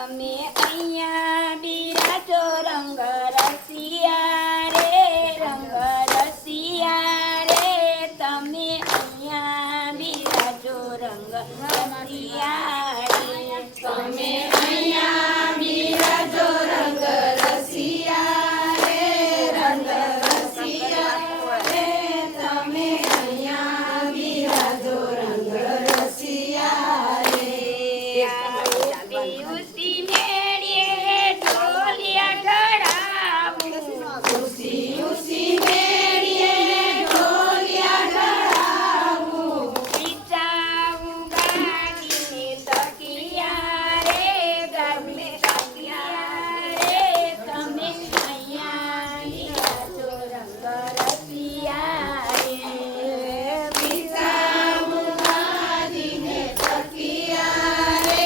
તમે અહીંયા બિરાજો રંગ રસિયા રે, રંગ રસિયા રે. તમે અહીંયા બિરાજો રંગ રસિયા રે. તમે અહીંયા બિરાજો રંગ રસિયા રે, રંગ રસિયા રે. તમે અહીંયા બિરાજો રંગ રસિયા રે. ઉસી મેળીએ ઢોલિયા ઢળાવું, ઉસી ઉસી મેળીએ ઢોલિયા ઢળાવું. વિચાવું ગાડીને તકિયા રે, ગાડીને તકિયા રે. તમે અહીંયા બિરાજો રંગ રસિયા રે. વિસાવું ગાદીને તકિયા રે,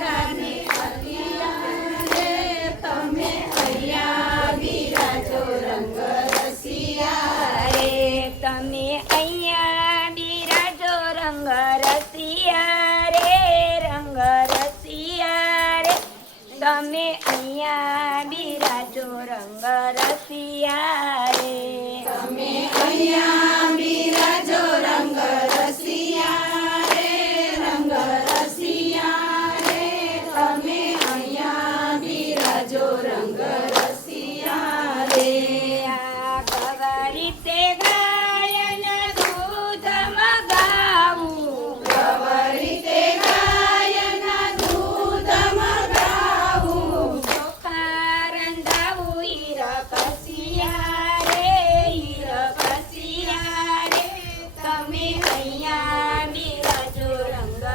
ગાદીને તકિયા રે. તમે અહીંયા બિરાજો રંગ રસિયા રે. તમે અહીંયા બિરાજો રંગ રસિયા રે, રંગ રસિયા રે. તમે અહીંયા બિરાજો રંગ રસિયા રે. તમે અહીંયા